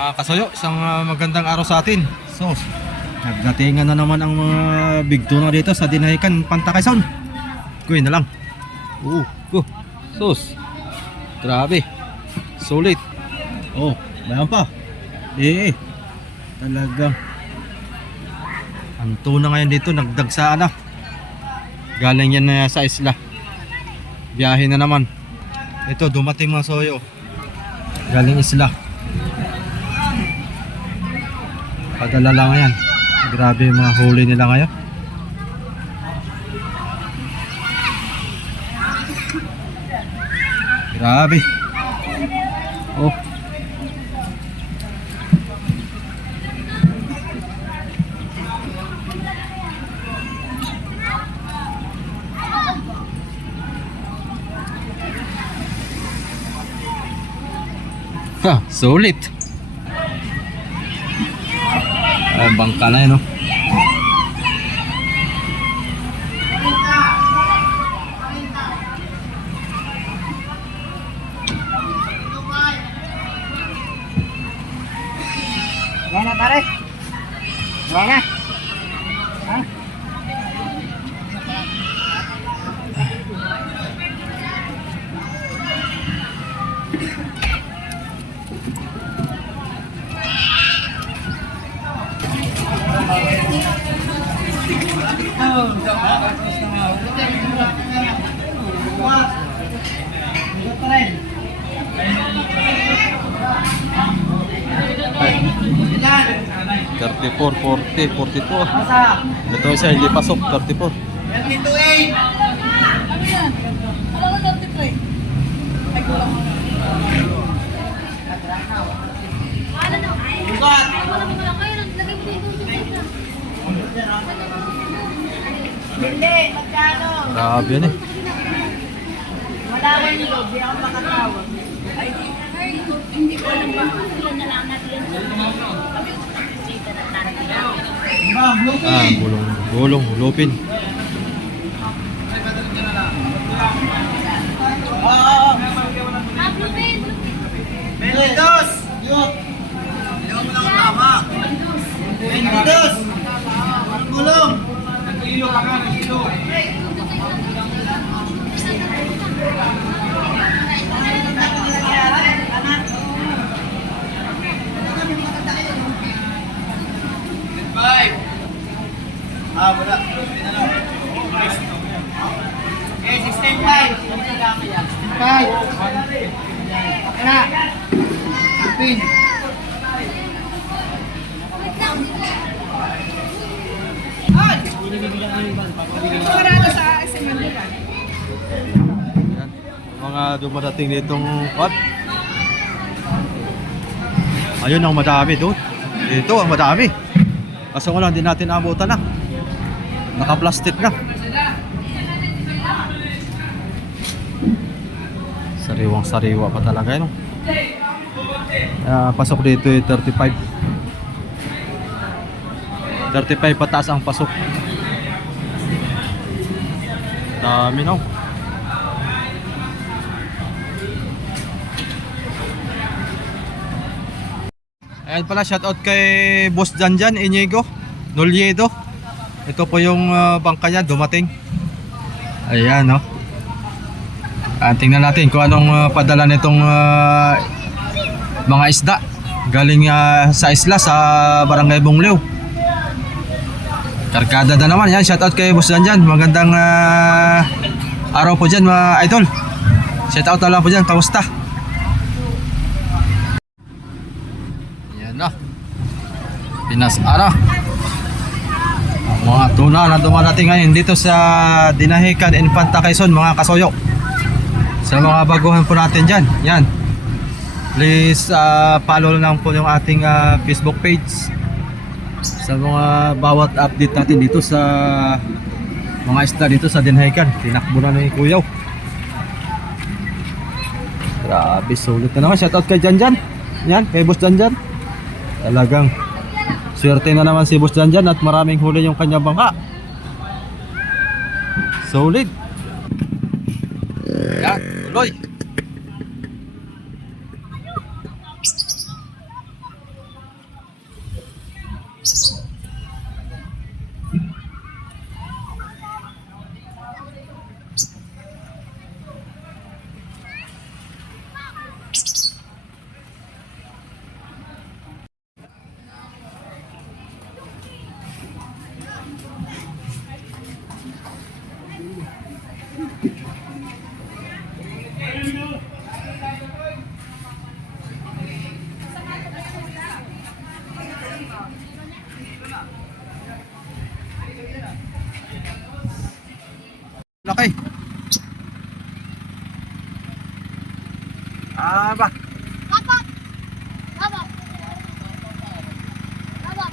Mga kasayo, isang ah, magandang araw sa atin. So, nagdatingan na naman ang mga big tuna dito sa Dinahican, Pantakayson. Kuy na lang. Oo, go. Sus. Grabe. Sulit. Oh, bayan pa. Eh, eh. Talagang. Ang tuna ngayon dito, nagdagsaan na. Galing yan na sa isla. Biyahe na naman. Ito, dumating mga soyo. Galing isla. Padala lang yan. Grabe yung mga huli nila ngayon. Grabe. Oh. Ha, sulit. Ay, bangka na yun, oh. Wala na pare. Wala na. 34, 40, 42. Masa? Ito isa, hindi pasok, 34. 22 Bukat! Hindi, magkano? Grabe yan eh. Wala ko yung loob, di ako makatawag. Ah, gulong, gulong, lupin. Oo! Benditos! Yuk! Hindi mo lang tama. Benditos! Gulong! Five. Ah, wala. Okay, 16 five. Five. Okay na. Pin. Mga dumadating ditong what? Ayun ang madami doon. Ito ang madami. Kaso lang, hindi natin abutan na. Naka-plastic na. Sariwang sariwa pa talaga yun. Ah, pasok dito eh, 35. 35 pataas ang pasok. Dami no. Ayan pala, shoutout kay Boss Janjan, Inigo, Noliedo. Ito po yung uh, bangka niya, dumating. Ayan, no. Ah, tingnan natin kung anong uh, padala nitong uh, mga isda. Galing uh, sa isla, sa Barangay Bungliw. Karkada na naman. Yan, shoutout kay Boss Janjan. Magandang uh, araw po dyan, mga idol. Shoutout na lang po dyan. Kamusta? Yan na. Pinas Ara. Mga tuna na dumadating ngayon dito sa Dinahican Infanta Quezon, mga kasoyo. Sa mga baguhan po natin dyan. Yan. Please uh, follow lang po yung ating uh, Facebook page sa mga bawat update natin dito sa mga isda dito sa Dinahican. Tinakbo na ni Kuyaw. Grabe, sulit na naman. Shoutout kay Janjan. Yan, kay Boss Janjan. Talagang swerte na naman si Boss Janjan at maraming huli yung kanya bangka. Solid. Yan, tuloy. Laki. Ah, ba. Papa! Papa! Papa!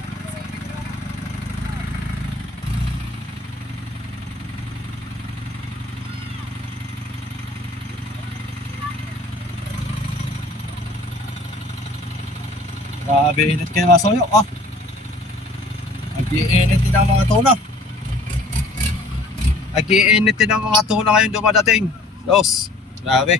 Grabe init kayo mga soyo, ah. Nag-iinit din ang mga tuna. Nag-iinit din ang mga tuna ngayon dumadating. Dos. Grabe.